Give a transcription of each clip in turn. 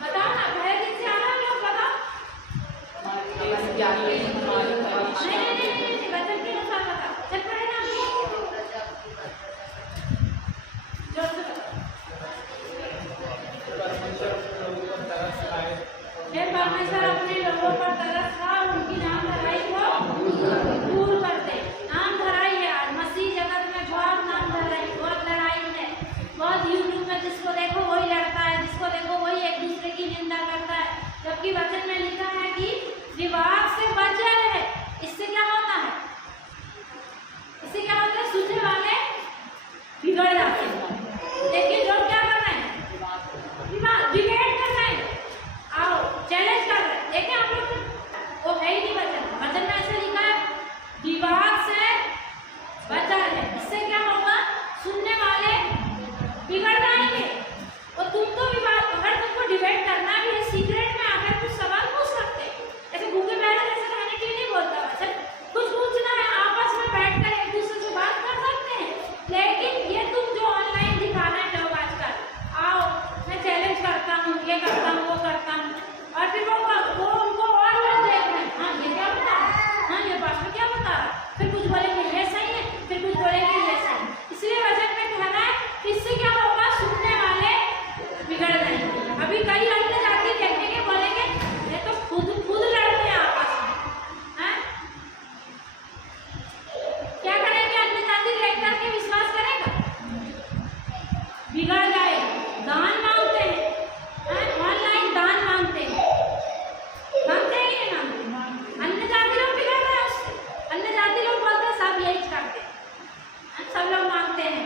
बताओ ना, पहले दिन से आना लोग बताओ। नहीं वचन के अनुसार बताओ। चल पढ़े ना जोर से बताओ। फिर परमेश्वर अपने लोगों पर तरस खा उनकी नाम धराई को दूर करते। नाम धराई है आज मसीह जगत में बहुत नाम धराई, बहुत लड़ाई है, बहुत यूट्यूब में जिसको देखो वही लड़ता है, जिसको देखो वही एक दूसरे की निंदा करता है। जबकि वचन में लिखा है कि विवाद से बचा रहे। इससे क्या होता है? इससे क्या होता है? सुनने वाले बिगड़ जाते हैं, लेकिन लोग क्या कर रहे हैं? विवाद डिबेट कर रहे हैं, आओ चैलेंज कर रहे हैं। देखें आप लोग, वो है ही नहीं वचन। वचन में ऐसे लिखा है विवाद से बचा रहे। इससे क्या होगा? सुनने वाले बिगड़ जाएंगे। और तुम तो विवाद, अगर तुमको डिबेट करना भी है, सीक्रेट में आकर कुछ सवाल पूछ सकते हैं। ऐसे भूखे बैठे जैसे रहने के लिए नहीं बोलता वचन। कुछ पूछना है आपस में बैठकर एक दूसरे से बात कर सकते हैं। लेकिन ये तुम जो ऑनलाइन दिखा रहे हैं लोग आजकल, आओ मैं चैलेंज करता हूँ, ये करता हूँ, वो करता हूँ, और फिर वो उनको और लोग देख रहे हैं, हाँ ये क्या बता रहा है, हाँ ये पास्टर क्या बता रहा है, फिर कुछ बोलेंगे ये सही है, फिर कुछ बोलेंगे ये सही है। इसलिए वचन में कह रहा है इससे क्या होगा? सुनने वाले बिगड़ जाएंगे। अभी कई अन्य जाति देखेंगे, बोलेंगे ये तो खुद लड़ते हैं आपस में, हैं? क्या करेंगे? अन्य जाति देख करके विश्वास करेगा? बिगड़ जाएगा। दान मांगते हैं, ऑनलाइन दान मांगते हैं, मांगते हैं कि नहीं मांगते? अन्य जाति लोग बिगड़ रहे हैं उससे। अन्य जाति लोग बोलते हैं सब यही करते हैं, सब लोग मांगते हैं,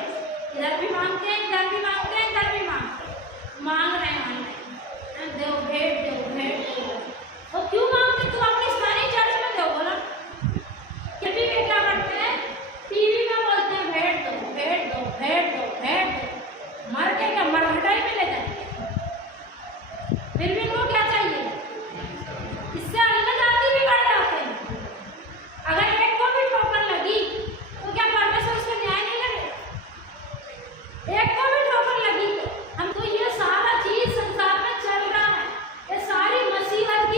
इधर भी मांगते हैं, इधर भी मांगते हैं, इधर भी मांगते हैं, मांग रहे हैं ऑनलाइन, दो भेंट दो, भेंट दो। वो क्यों मांगते? तुम अपनी स्थानीय चर्च में दो, बोला। टीवी में क्या करते हैं? टीवी में बोलते हैं भेंट दो, भेंट दो, भेंट दो, भेंट दो। मर के क्या मरहटाई में ले जाएंगे। फिर भी वो क्या चाहिए? इससे अन्य जाति बिगड़ जाते हैं। अगर एक को भी ठोकर लगी तो क्या परमेश्वर उसको न्याय नहीं लगेगा? एक को भी ठोकर लगी तो हमको ये सारा चीज संसार में चल रहा है, ये सारी मसीहत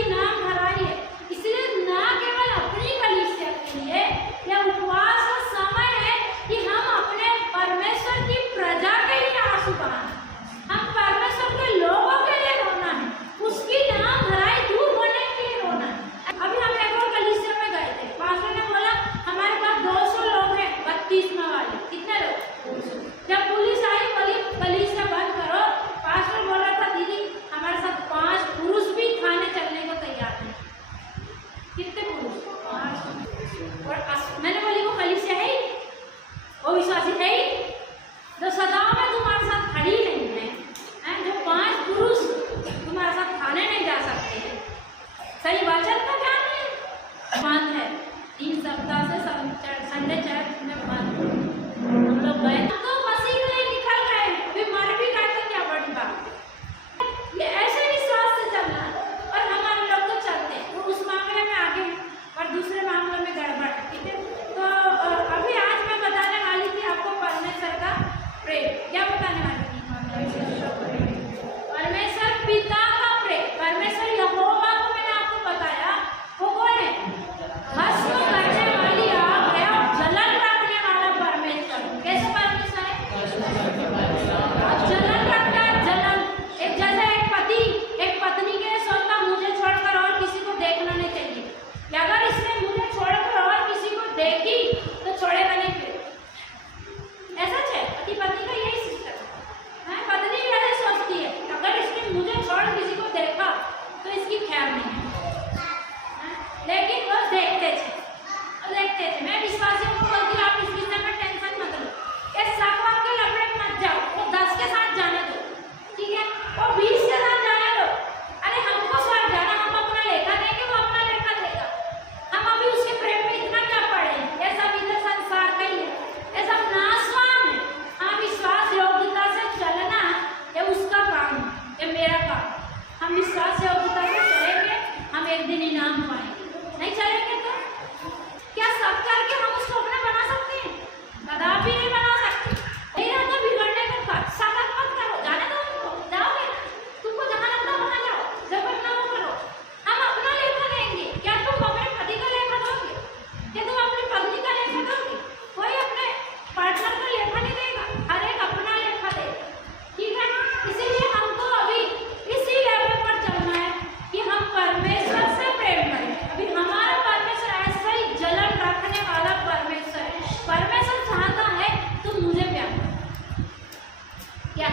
क्या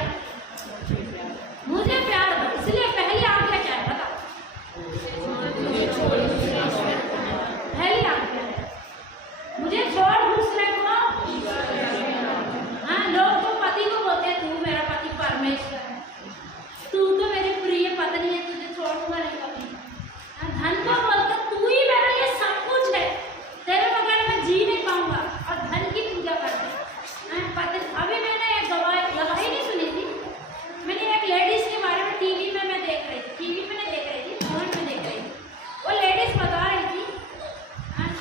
मुझे प्यार दो, इसलिए पहली आज्ञा क्या है बताओ? पहली आज्ञा है मुझे छोड़ दूसरे को। हाँ, लोग तो पति को बोलते हैं तू मेरा पति परमेश्वर है, तू तो मेरी प्रिय पत्नी है, तुझे छोड़ूंगा नहीं कभी। धन को बोलते तू ही मेरा ये सब कुछ है, तेरे बगैर मैं जी नहीं पाऊंगा, और धन की पूजा करते हैं पति। अभी मैंने एक गवाही नहीं सुनी थी, मैंने एक लेडीज के बारे में टीवी में मैं देख रही थी, टीवी में नहीं देख रही थी, फोन में देख रही थी। वो लेडीज बता रही थी,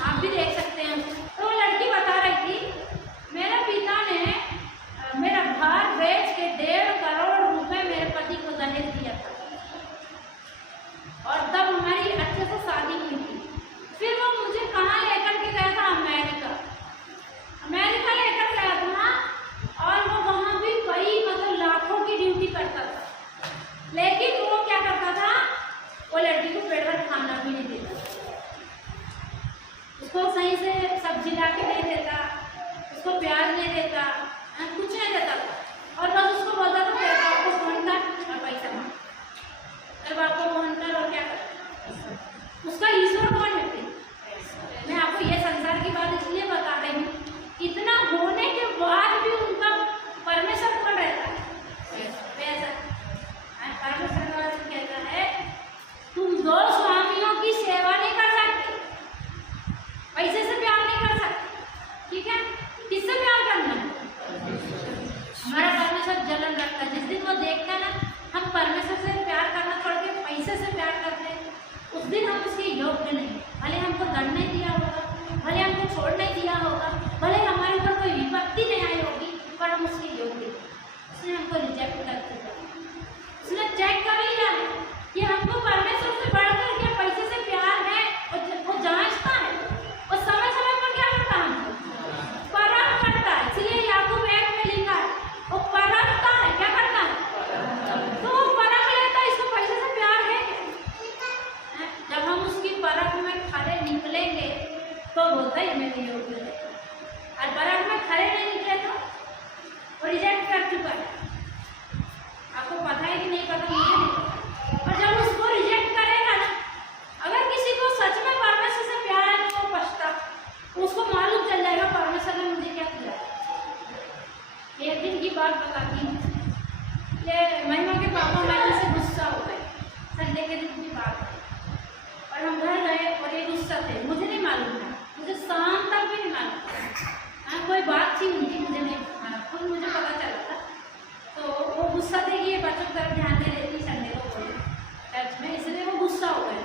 आप भी देख सकते हैं, तो वो लड़की बता रही थी मेरे पिता ने मेरा घर बेच के 1.5 करोड़ रुपए मेरे पति को दहेज दिया था, और तब हमारी अच्छे से शादी हुई थी। फिर वो मुझे कहाँ लेकर के गया था? अमेरिका लेकर गया था, और वो वहाँ भी कई मतलब लाखों की ड्यूटी करता था, लेकिन वो क्या करता था? वो लड़की को पेट भर खाना भी नहीं देता, उसको सही से सब्जी ला के नहीं देता, उसको प्याज नहीं देता, कुछ नहीं देता था, और बस उसको बोलता था तेरे बाप को फोन कर और पैसा मांग, तेरे बाप को फोन कर और क्या कर। उसका ईश्वर कौन है? मैं आपको ये संसार की बात इसलिए बता रही हूँ, इतना होने के बाद भी उनका परमेश्वर कौन रहता है? पैसा। परमेश्वर कहता है तुम 2 स्वामियों की सेवा नहीं कर सकते, पैसे से प्यार नहीं कर सकते, ठीक है? किससे प्यार करना है? हमारा परमेश्वर जलन रखता है। जिस दिन वो देखता है ना हम परमेश्वर से प्यार करना छोड़ के पैसे से प्यार करते हैं, उस दिन हम उसके योग्य नहीं। भले हमको दंड नहीं दिया होगा, भले हमको छोड़ नहीं दिया होगा, भले हमारे ऊपर कोई विपत्ति नहीं आई होगी, पर हम उसके योग्य। उसने हमको रिजेक्ट कर दिया, उसने चेक कर लिया है कि हमको परमेश्वर से बढ़कर क्या पैसे से प्यार है। वो जांचता है, वो समय समय पर क्या करता है? परख करता है। इसलिए याकूब 1 में लिखा है वो परखता है। क्या करता है? तो वो परख लेता है इसको पैसे से प्यार है। जब हम उसकी परख में खड़े निकलेंगे तो बोलता है मेरे योग्य है, और परख में खड़े नहीं निकले तो वो रिजेक्ट कर चुका है। आपको पता है कि नहीं पता? मुझे नहीं पता। और जब उसको रिजेक्ट करेगा ना, अगर किसी को सच में परमेश्वर से प्यार है तो वो पछता, उसको मालूम चल जाएगा परमेश्वर ने मुझे क्या किया। एक दिन की बात बताती हूँ, ये महिमा के पापा मेरे से गुस्सा हो गए, संडे के दिन की बात है, और हम घर गए और ये गुस्सा थे। मुझे नहीं मालूम था, मुझे शाम तक भी नहीं मालूम था। कोई बात थी उनकी, मुझे नहीं मालूम, खुद मुझे पता चला था। तो वो गुस्सा थे कि ये बच्चों की तरफ ध्यान नहीं देती संडे को चर्च में, इसलिए वो गुस्सा हो गए।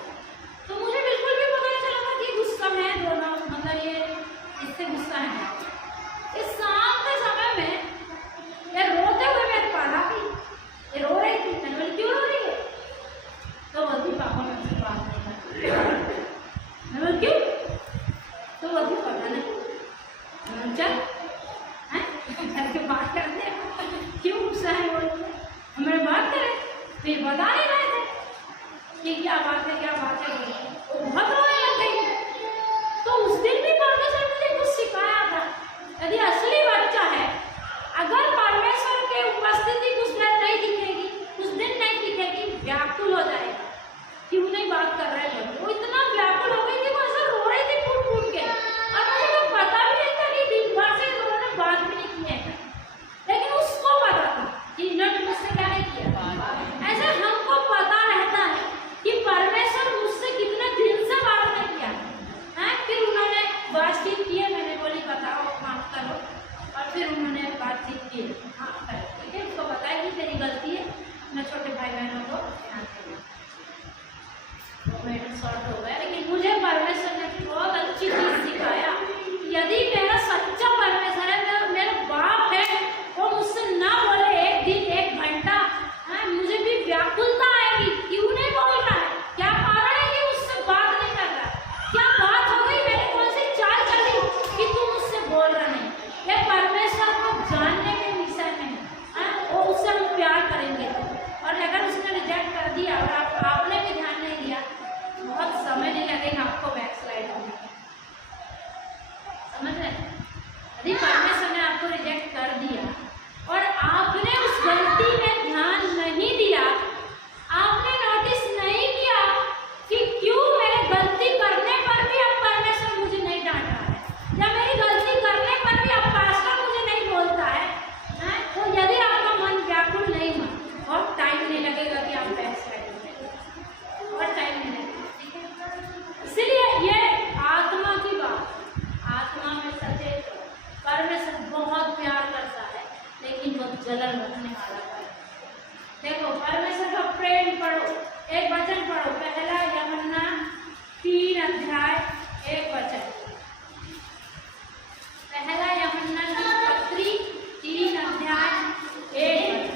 तो मुझे बिल्कुल भी पता नहीं चला था कि गुस्सा है दोनों, मतलब ये इससे गुस्सा है। इस शाम के समय में ये रोते हुए मेरे पास आ गई, ये रो रही थी। मैंने बोली क्यों रो रही है? तो बोलती पापा मुझसे बात नहीं करते। मैं बोली क्यों? तो बोलती पता नहीं। चल घर के बात करते हैं, क्यों गुस्सा है? बोलते हमारे बात करें, तो ये बता नहीं रहे थे कि क्या बात है क्या बात है। वो बहुत रोने लग गई। तो उस दिन भी परमेश्वर मुझे कुछ सिखाया था, यदि असली बच्चा है, अगर परमेश्वर के उपस्थिति कुछ देर नहीं दिखेगी, कुछ दिन नहीं दिखेगी, व्याकुल हो जाएगा। क्यों नहीं बात कर रहे हैं? वो इतना व्याकुल हो गई थी, वो ऐसा रो रही थी फूट फूट के, और मुझे तो पता भी नहीं था कि दिन भर से उन्होंने बात भी नहीं की है, लेकिन उसको पता था कि इन्होंने मुझसे क्या नहीं किया। ऐसे हमको पता रहता है कि परमेश्वर मुझसे कितने दिल से बात नहीं किया है। फिर उन्होंने बातचीत की है, मैंने बोली बताओ माफ करो, और फिर उन्होंने बातचीत की, हाँ ठीक है, उसको बताया कि तेरी गलती है, मैं छोटे भाई बहनों को ध्यान देना। मैटर सॉल्व हो गया। लेकिन मुझे परमेश्वर ने बहुत अच्छी चीज सिखाया, यदि मेरा सच्चा परमेश्वर है, मेरा बाप है, वो मुझसे ना बोले एक दिन 1 घंटा, मुझे भी व्याकुलता आएगी। क्यों नहीं बोल रहा है? क्या कारण है कि मुझसे बात नहीं कर रहा? क्या बात हो गई? मैंने कौन सी चाल चली कि तुम मुझसे बोल रहा नहीं? ये परमेश्वर को जानने के विषय में है, वो उससे हम प्यार करेंगे। और अगर उसने रिजेक्ट कर दिया और आपने भी ध्यान नहीं दिया, बहुत समय नहीं लगेगा आपको बैकस्लाइड होने में, समझ रहे? यदि परमेश्वर ने आपको रिजेक्ट कर दिया और आपने उस गलती बनने वाला है। देखो परमेश्वर का प्रेम पढ़ो, एक वचन पढ़ो, पहला यूहन्ना 3 अध्याय 1 वचन। पहला यूहन्ना की पत्री 3 अध्याय 1।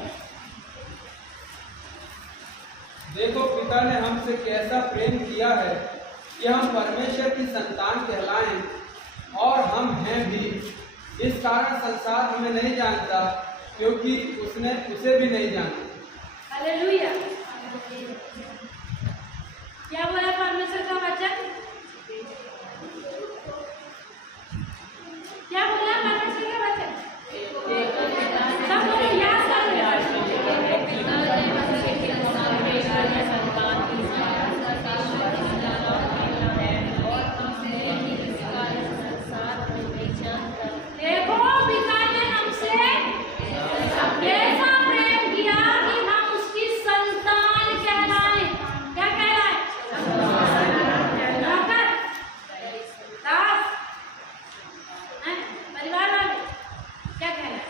देखो पिता ने हमसे कैसा प्रेम किया है कि हम परमेश्वर की संतान कहलाएं, और हम हैं भी। इस कारण संसार हमें नहीं जानता, क्योंकि उसने उसे भी नहीं जाना। हालेलुया। क्या बोला परमेश्वर का वचन? क्या बोला परमेश्वर का वचन? सब लोग याद कर देखो पिता ने हमसे कैसा प्रेम किया कि हम उसकी संतान कहलाएं। क्या कहलाएं? नौकर, दास, परिवार वाले, क्या कहलाएं?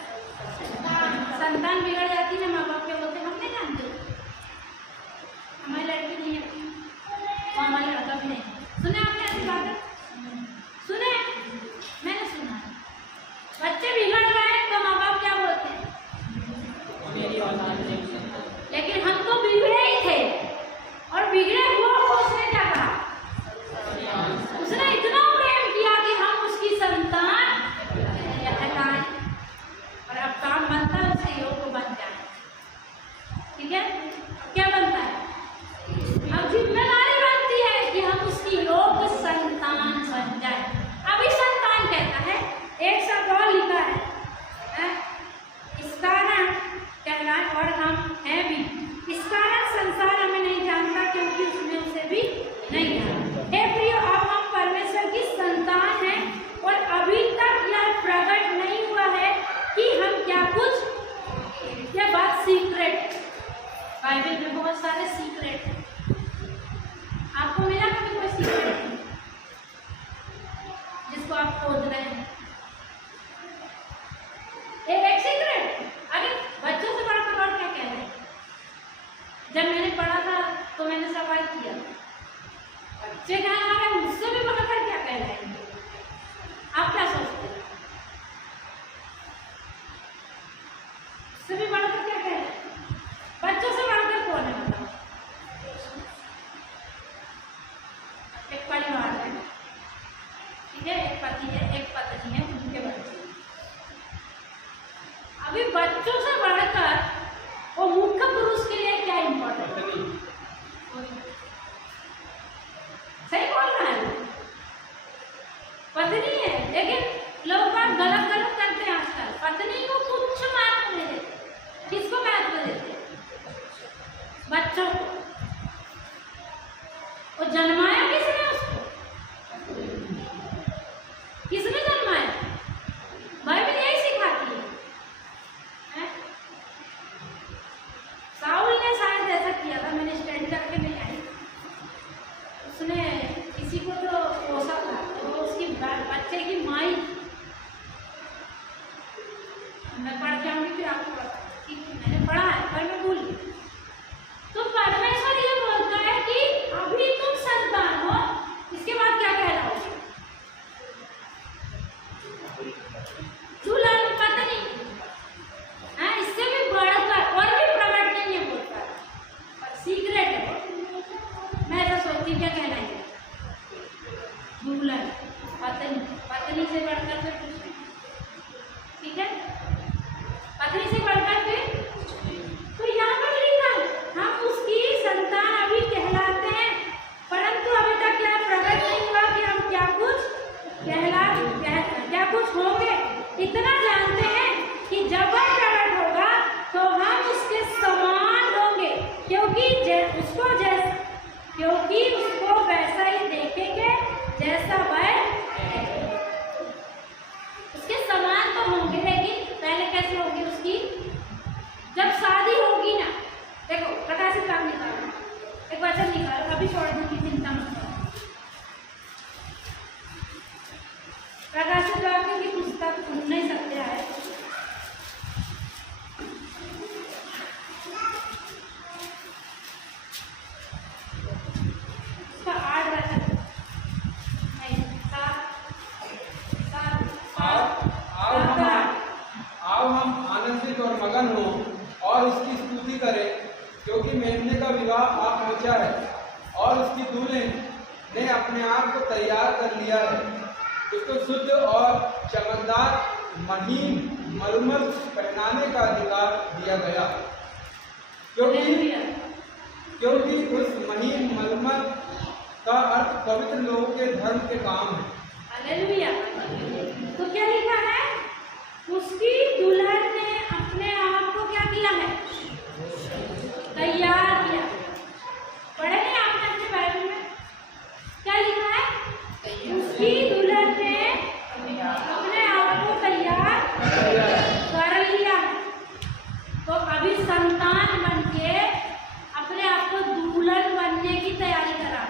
संतान बिगड़ जाती है, माँ बाप क्या बोलते हैं हम नहीं जानते। हमारी लड़की नहीं है, हमारा लड़का भी नहीं। सुने आपने ऐसी बातें? सुने? मैंने सुना है। बच्चे बिगड़ गए तो माँ बाप क्या बोलते हैं? लेकिन हम तो बिगड़े ही थे, और बिगड़े हुआ को उसने क्या कहा? उसने इतना प्रेम किया कि हम उसकी संतान कहलाएं। और अब काम बनता है उसके योग को बन जाए। ठीक है, क्या बनता है? अब जिम्मेदारी बनती है कि हम उसकी योग संतान बन जाए। अभी संतान कहता है, एक शब्द और लिखा है, इस कारण कहलाएं, और हम हैं भी। इस कारण संसार हमें नहीं जानता, क्योंकि उसने उसे भी नहीं जाना। हे प्रियो, अब हम परमेश्वर की संतान हैं, और अभी तक यह प्रकट नहीं हुआ है कि हम क्या कुछ। यह बात सीक्रेट, बाइबल में बहुत सारे सीक्रेट हैं। आपको मिला कभी कोई सीक्रेट जिसको आप खोज रहे हैं? एक सीक्रेट। अरे बच्चों से बढ़कर और क्या कह रहे हैं? जब मैंने पढ़ा था तो मैंने सवाल किया, बच्चे कहना है मुझसे भी बढ़कर क्या कह रहे हैं? आप क्या सोचते हैं? उससे भी बढ़कर क्या कह रहे हैं? बच्चों से बढ़कर कौन है बताओ? एक परिवार है, ठीक है, एक पति है, एक पत्नी है, उनके बच्चे। अभी बच्चों से बढ़कर वो मुख्य पुरुष के लिए क्या इम्पोर्टेंट है? सही बोल रहा है, पत्नी है। लेकिन लोग बात गलत गलत करते हैं आजकल। पत्नी को कुछ महत्व नहीं देते। किसको महत्व देते? बच्चों को। वो जन्माया किसने उसको? किसने जन्माया? बाइबल यही सिखाती है। साउल ने शायद ऐसा किया था, मैंने स्टडी करके नहीं आई। उसने किसी को जो पोसा था, तो उसकी बच्चे की माई, मैं पढ़ के आऊंगी फिर आपको पता कि मैंने पढ़ा है पर मैं भूल गई। तो परमेश्वर ये बोलता है कि अभी तुम संतान हो, इसके बाद क्या कहलाओगे? दुल्हन, पत्नी। इससे भी बढ़कर और भी प्रकट नहीं है बोलता है, पर सीक्रेट है। मैं ऐसा सोचती क्या कहलाएंगे? दुल्हन, पत्नी। पत्नी से बढ़कर फिर कुछ नहीं, ठीक है? पत्नी से बढ़कर फिर तो यहाँ पर लिखा है हम उसकी संतान अभी कहलाते हैं, परंतु अभी तक क्या प्रकट नहीं हुआ कि हम क्या कुछ क्या कुछ होंगे। इतना जानते हैं कि जब वह प्रकट होगा तो हम उसके समान होंगे, क्योंकि उसको वैसा ही देखेंगे जैसा वह है। उसके समान तो होंगे, लेकिन पहले कैसे होगी उसकी? जब शादी होगी ना। देखो प्रकाशित वाक्य निकालो, एक वचन निकालो, अभी छोड़ दूंगी, चिंता मत करो। प्रकाशित वाक्य की पुस्तक 19 अध्याय क्योंकि मेमने का विवाह आ पहुंचा है और उसकी दूल्हे ने अपने आप को तैयार कर लिया है। उसको शुद्ध और चमकदार महीन मलमल पहनाने का अधिकार दिया गया, क्योंकि उस महीन मलमल का अर्थ पवित्र लोगों के धर्म के काम है। हालेलुया। तो क्या लिखा है? उसकी दुल्हन ने अपने आप को क्या किया है? तैयार किया। पढ़े नहीं आपने अपने बाइबल में? क्या लिखा है? उसकी दुल्हन ने अपने आप को तैयार कर लिया। तो अभी संतान बन के अपने आप को दुल्हन बनने की तैयारी करा।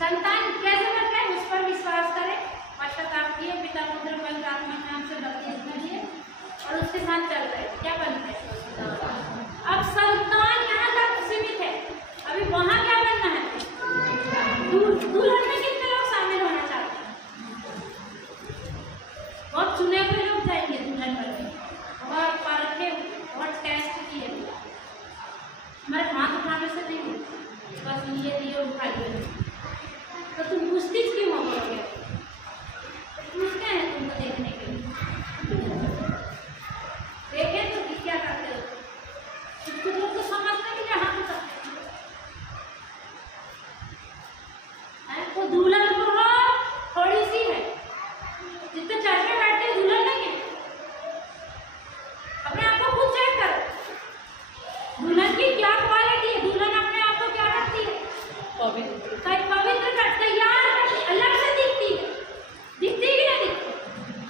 संतान कैसे बनता है? उस पर विश्वास करें, पश्चाताप किए, पिता पुत्र पवित्र आत्मा के नाम से बपतिस्मा लिए और उसके साथ चल रहे। क्या बनते हैं? अब संतान यहाँ तक सीमित है, अभी वहाँ क्या बनना है? दुल्हन में कितने लोग शामिल होना चाहते हैं? बहुत चुने हुए लोग जाएंगे दुल्हन बनने, और परखे और टेस्ट किए। हमारे हाथ उठाने से नहीं, बस ये दिए उठा लिए। तो तुम पूछती क्यों हो गए? पूछते हैं तुमको देखने के लिए। देखें तो क्या करते हो? कुछ लोग तो समझते नहीं कि हाथ उठाते हैं। वो दुल्हन को थोड़ी सी है, जितने चर्च में बैठते हैं दुल्हन नहीं है। अपने आप को खुद चेक करो, दुल्हन की क्या क्वालिटी है? दुल्हन अपने आप को क्या करती है? पवित्र करती है, यार अलग से दिखती है। दिखती कि नहीं दिखती?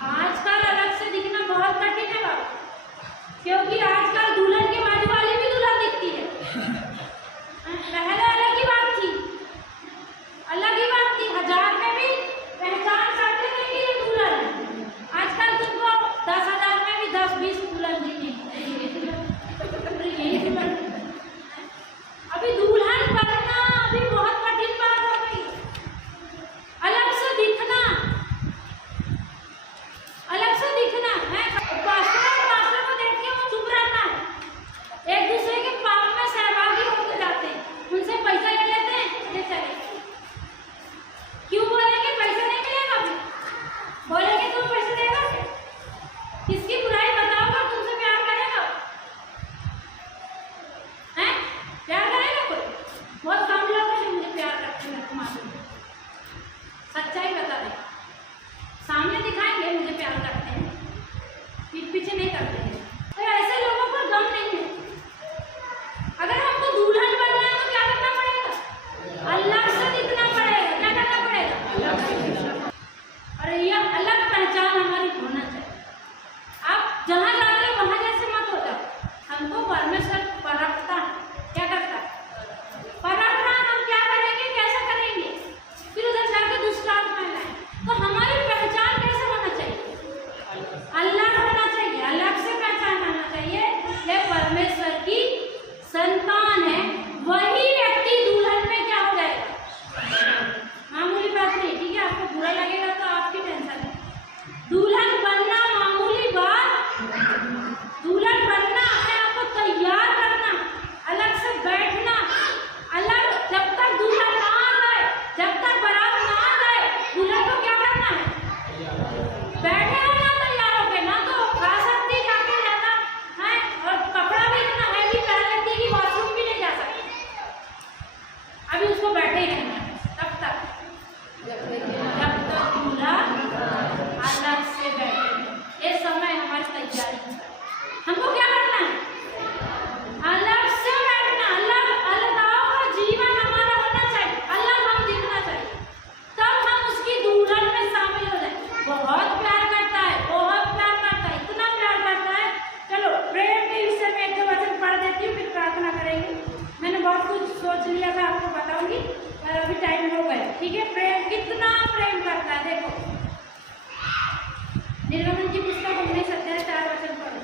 आजकल अलग से दिखना बहुत कठिन है बाबा, क्योंकि आजकल दुल्हन के बाजू वाली भी दुल्हन दिखती है। पहले अलग ही बात थी, अलग ही बात थी। 1000 में भी पहचान सकते थे कि ये दुल्हन है। आजकल तुमको 10,000 में भी 10-20 दुल्हन दिखेगी। यही अभी दुल्हन बनना अभी बहुत कठिन बात हो गई। अलग से दिखना है। पास्टर को देख के वो चुप रहता है, एक दूसरे के पाप में सहभागी होते जाते हैं, उनसे पैसा ले लेते हैं, ये चले। क्यों बोलेंगे पैसा नहीं मिलेगा? बोलेंगे तुम पैसे देगा क्या? किसकी बुराई बताओगे? तुमसे प्यार करेगा? हैं? प्यार करेगा कोई? बहुत कम लोग हैं जो मुझे प्यार करते हैं। तुम्हारे सच्चाई बता दे, सामने दिखाएंगे मुझे प्यार करते हैं, पीठ पीछे नहीं करते हैं। तो ऐसे लोगों को गम नहीं है। अगर हमको दुल्हन बनना है तो क्या करना पड़ेगा? अलग से दिखना पड़ेगा। क्या करना पड़ेगा? और यह अलग पहचान हमारी होना चाहिए। आप जहाँ जाते हो वहाँ जैसे मत हो जाओ। हमको परमेश्वर परखता है। क्या करता है? परखना। हम क्या करेंगे, कैसे करेंगे, फिर उधर जाकर दुष्ट आत्माएं लाएं। तो हमारी पहचान कैसे होना चाहिए? अलग होना चाहिए, अलग से पहचान होना चाहिए। ये परमेश्वर की संतान है, वही व्यक्ति दुल्हन में क्या हो जाएगा? मामूली बात नहीं, ठीक है? आपको बुरा लगेगा तो आपकी टेंशन है। दुल्हन बनना मामूली बात, दुल्हन बनना, अपने आप को तैयार करना, अलग से बैठना, अलग। जब तक दुल्हन ना आ जाए, जब तक बारात ना आ जाए, दुल्हन को क्या करना है? बैठे रहना तैयार होके, ना तो खा सकती जाके ज्यादा है, और कपड़ा भी इतना हैवी पहन लेती कि वॉशरूम भी नहीं जा सकती। अभी उसको बैठे ही रहना है तब तक, जब तक दूल्हा अलग से बैठे। ये समय हमारी तैयारी है। हमको क्या करना है? अलग से बैठना, अलगाव का जीवन हमारा होना चाहिए, अलग हम दिखना चाहिए, तब हम उसकी दुल्हन में शामिल हो जाए। बहुत प्यार करता है, बहुत प्यार करता है, इतना प्यार करता है। चलो प्रेम के विषय में एक दो वचन पढ़ देती हूँ, फिर प्रार्थना करेंगे। मैंने बहुत कुछ सोच लिया था, आपको बताऊंगी, पर अभी टाइम हो गया, ठीक है? प्रेम, कितना प्रेम करता है। देखो निर्गमन की पुस्तक 19:4 वचन पढ़ो।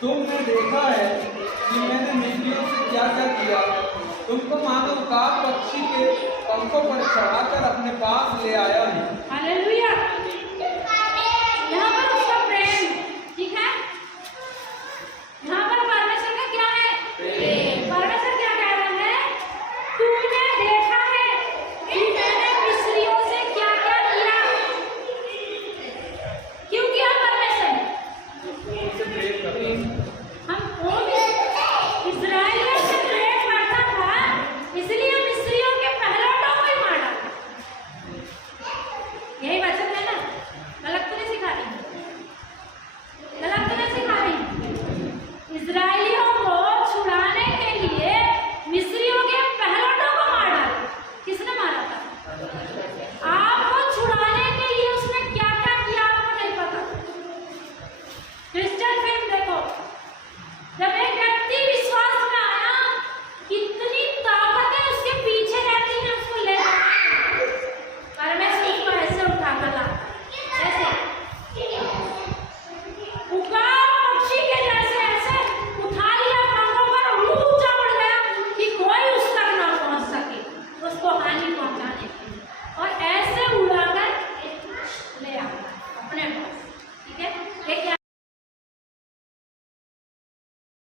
तुमने देखा है कि मैंने मिस्रियों से क्या क्या किया। तुमको मानो काक पक्षी के पंखों पर चढ़ाकर अपने पास ले आया हूँ। हालेलुया।